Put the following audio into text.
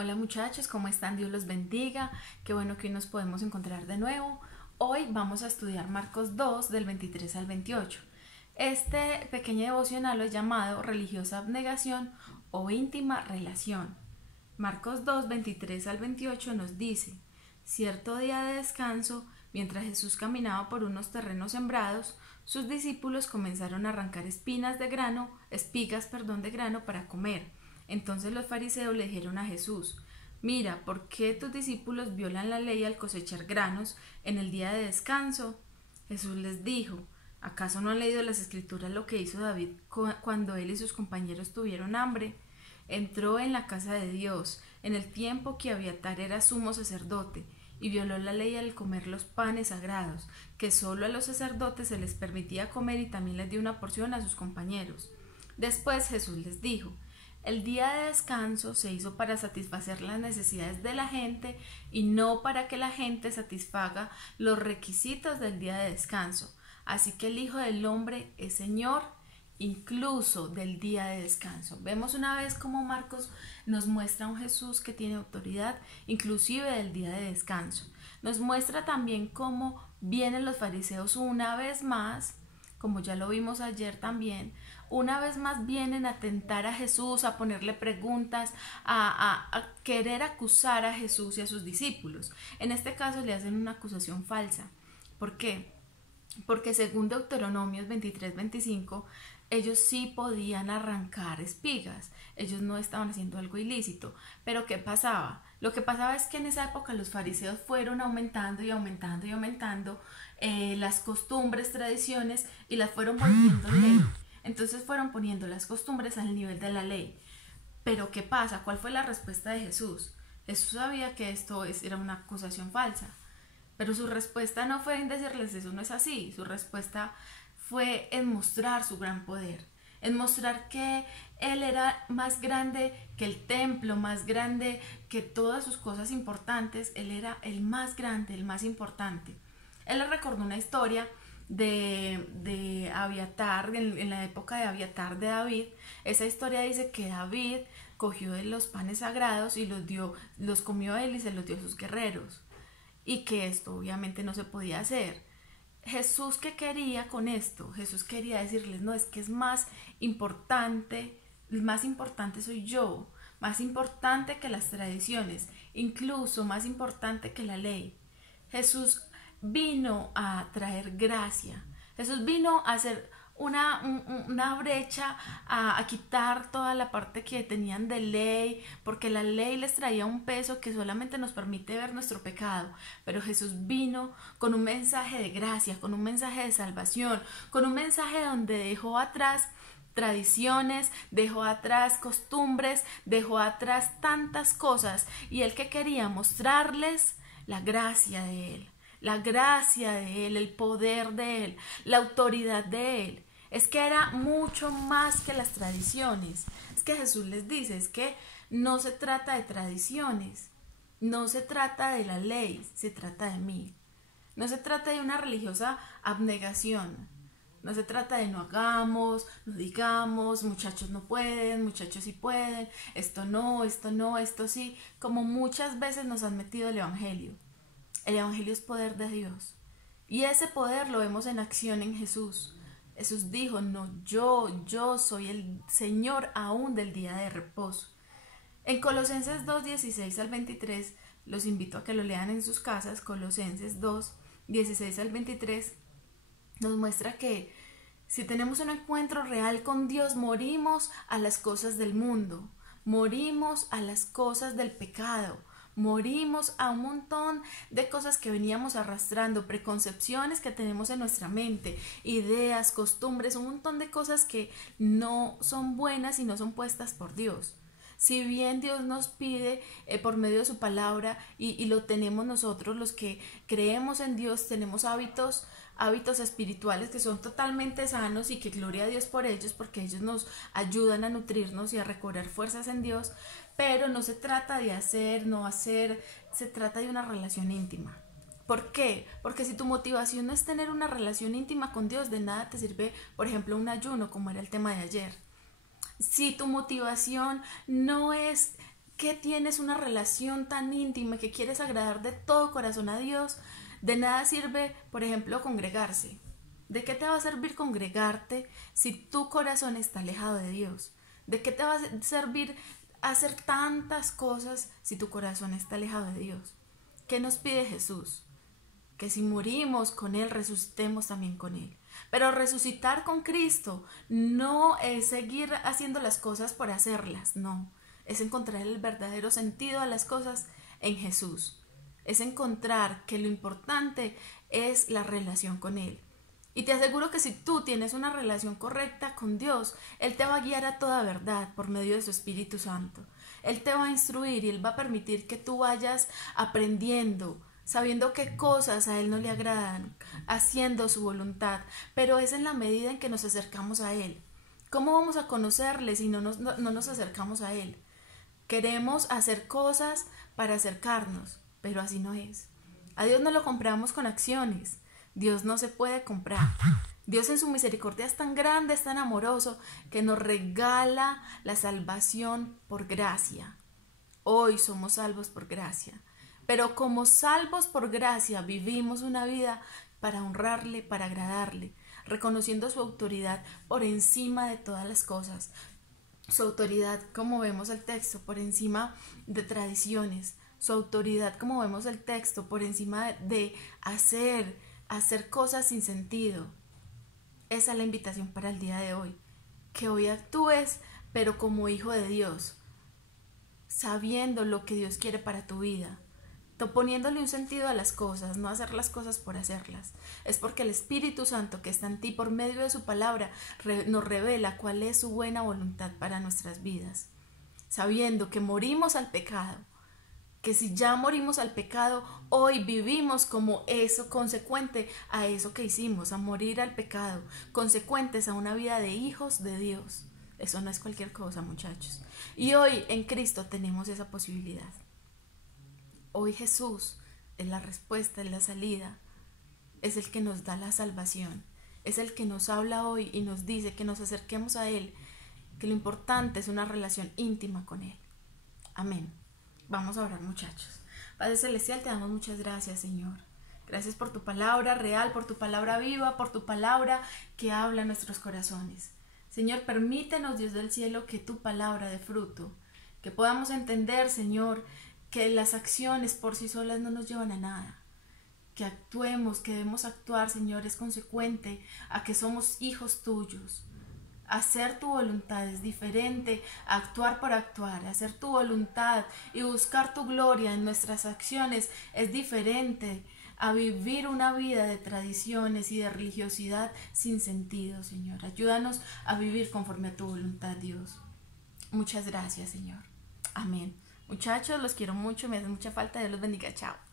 Hola muchachos, ¿cómo están? Dios los bendiga. Qué bueno que hoy nos podemos encontrar de nuevo. Hoy vamos a estudiar Marcos 2 del 23 al 28. Este pequeño devocional es llamado religiosa abnegación o íntima relación. Marcos 2, 23 al 28 nos dice: cierto día de descanso, mientras Jesús caminaba por unos terrenos sembrados, sus discípulos comenzaron a arrancar espigas de grano para comer. Entonces los fariseos le dijeron a Jesús: mira, ¿por qué tus discípulos violan la ley al cosechar granos en el día de descanso? Jesús les dijo: ¿acaso no han leído las escrituras lo que hizo David cuando él y sus compañeros tuvieron hambre? Entró en la casa de Dios en el tiempo que Abiatar era sumo sacerdote y violó la ley al comer los panes sagrados, que solo a los sacerdotes se les permitía comer, y también les dio una porción a sus compañeros. Después Jesús les dijo: el día de descanso se hizo para satisfacer las necesidades de la gente y no para que la gente satisfaga los requisitos del día de descanso. Así que el Hijo del Hombre es Señor incluso del día de descanso. Vemos una vez cómo Marcos nos muestra un Jesús que tiene autoridad inclusive del día de descanso. Nos muestra también cómo vienen los fariseos una vez más, como ya lo vimos ayer también, una vez más vienen a tentar a Jesús, a ponerle preguntas, a querer acusar a Jesús y a sus discípulos. En este caso le hacen una acusación falsa. ¿Por qué? Porque según Deuteronomios 23-25, ellos sí podían arrancar espigas, ellos no estaban haciendo algo ilícito. Pero ¿qué pasaba? Lo que pasaba es que en esa época los fariseos fueron aumentando y aumentando y aumentando las costumbres, tradiciones, y las fueron volviendo ley. Entonces fueron poniendo las costumbres al nivel de la ley. Pero ¿qué pasa? ¿Cuál fue la respuesta de Jesús? Jesús sabía que esto era una acusación falsa, pero su respuesta no fue en decirles eso no es así. Su respuesta fue en mostrar su gran poder, en mostrar que Él era más grande que el templo, más grande que todas sus cosas importantes. Él era el más grande, el más importante. Él les recordó una historia de Abiatar, en la época de Abiatar de David. Esa historia dice que David cogió de los panes sagrados y los comió él y se los dio a sus guerreros, y que esto obviamente no se podía hacer. Jesús, ¿qué quería con esto? Jesús quería decirles: no, es que es más importante, el más importante soy yo, más importante que las tradiciones, incluso más importante que la ley. Jesús vino a traer gracia. Jesús vino a hacer una brecha, a quitar toda la parte que tenían de ley, porque la ley les traía un peso que solamente nos permite ver nuestro pecado. Pero Jesús vino con un mensaje de gracia, con un mensaje de salvación, con un mensaje donde dejó atrás tradiciones, dejó atrás costumbres, dejó atrás tantas cosas, y Él que quería mostrarles la gracia de Él. La gracia de Él, el poder de Él, la autoridad de Él. Es que era mucho más que las tradiciones. Es que Jesús les dice, es que no se trata de tradiciones, no se trata de la ley, se trata de mí. No se trata de una religiosa abnegación. No se trata de no hagamos, no digamos, muchachos no pueden, muchachos sí pueden, esto no, esto sí, como muchas veces nos han metido el Evangelio. El Evangelio es poder de Dios. Y ese poder lo vemos en acción en Jesús. Jesús dijo: no, yo soy el Señor aún del día de reposo. En Colosenses 2, 16 al 23, los invito a que lo lean en sus casas. Colosenses 2, 16 al 23 nos muestra que si tenemos un encuentro real con Dios, morimos a las cosas del mundo, morimos a las cosas del pecado, morimos a un montón de cosas que veníamos arrastrando, preconcepciones que tenemos en nuestra mente, ideas, costumbres, un montón de cosas que no son buenas y no son puestas por Dios. Si bien Dios nos pide por medio de su palabra, y lo tenemos nosotros los que creemos en Dios, tenemos hábitos espirituales que son totalmente sanos, y que gloria a Dios por ellos, porque ellos nos ayudan a nutrirnos y a recobrar fuerzas en Dios. Pero no se trata de hacer, no hacer, se trata de una relación íntima. ¿Por qué? Porque si tu motivación no es tener una relación íntima con Dios, de nada te sirve, por ejemplo, un ayuno, como era el tema de ayer. Si tu motivación no es que tienes una relación tan íntima, que quieres agradar de todo corazón a Dios, de nada sirve, por ejemplo, congregarse. ¿De qué te va a servir congregarte si tu corazón está alejado de Dios? ¿De qué te va a servir hacer tantas cosas si tu corazón está alejado de Dios? ¿Qué nos pide Jesús? Que si morimos con Él, resucitemos también con Él. Pero resucitar con Cristo no es seguir haciendo las cosas por hacerlas, no. Es encontrar el verdadero sentido a las cosas en Jesús. Es encontrar que lo importante es la relación con Él. Y te aseguro que si tú tienes una relación correcta con Dios, Él te va a guiar a toda verdad por medio de su Espíritu Santo. Él te va a instruir y Él va a permitir que tú vayas aprendiendo, sabiendo qué cosas a Él no le agradan, haciendo su voluntad, pero es en la medida en que nos acercamos a Él. ¿Cómo vamos a conocerle si no nos acercamos a Él? Queremos hacer cosas para acercarnos, pero así no es. A Dios no lo compramos con acciones. Dios no se puede comprar. Dios en su misericordia es tan grande, es tan amoroso, que nos regala la salvación por gracia. Hoy somos salvos por gracia. Pero como salvos por gracia vivimos una vida para honrarle, para agradarle, reconociendo su autoridad por encima de todas las cosas. Su autoridad, como vemos el texto, por encima de tradiciones. Su autoridad, como vemos el texto, por encima de hacer cosas sin sentido. Esa es la invitación para el día de hoy. Que hoy actúes, pero como hijo de Dios, sabiendo lo que Dios quiere para tu vida, poniéndole un sentido a las cosas, no hacer las cosas por hacerlas. Es porque el Espíritu Santo que está en ti por medio de su palabra nos revela cuál es su buena voluntad para nuestras vidas. Sabiendo que morimos al pecado, que si ya morimos al pecado, hoy vivimos como eso, consecuente a eso que hicimos, a morir al pecado, consecuentes a una vida de hijos de Dios. Eso no es cualquier cosa, muchachos. Y hoy en Cristo tenemos esa posibilidad. Hoy Jesús es la respuesta, es la salida, es el que nos da la salvación, es el que nos habla hoy y nos dice que nos acerquemos a Él, que lo importante es una relación íntima con Él. Amén. Vamos a orar, muchachos. Padre Celestial, te damos muchas gracias, Señor. Gracias por tu palabra real, por tu palabra viva, por tu palabra que habla en nuestros corazones. Señor, permítenos, Dios del cielo, que tu palabra dé fruto, que podamos entender, Señor, que las acciones por sí solas no nos llevan a nada, que actuemos, que debemos actuar, Señor, es consecuente a que somos hijos tuyos. Hacer tu voluntad es diferente a actuar por actuar. Hacer tu voluntad y buscar tu gloria en nuestras acciones es diferente a vivir una vida de tradiciones y de religiosidad sin sentido, Señor. Ayúdanos a vivir conforme a tu voluntad, Dios. Muchas gracias, Señor. Amén. Muchachos, los quiero mucho, me hace mucha falta. Dios los bendiga. Chao.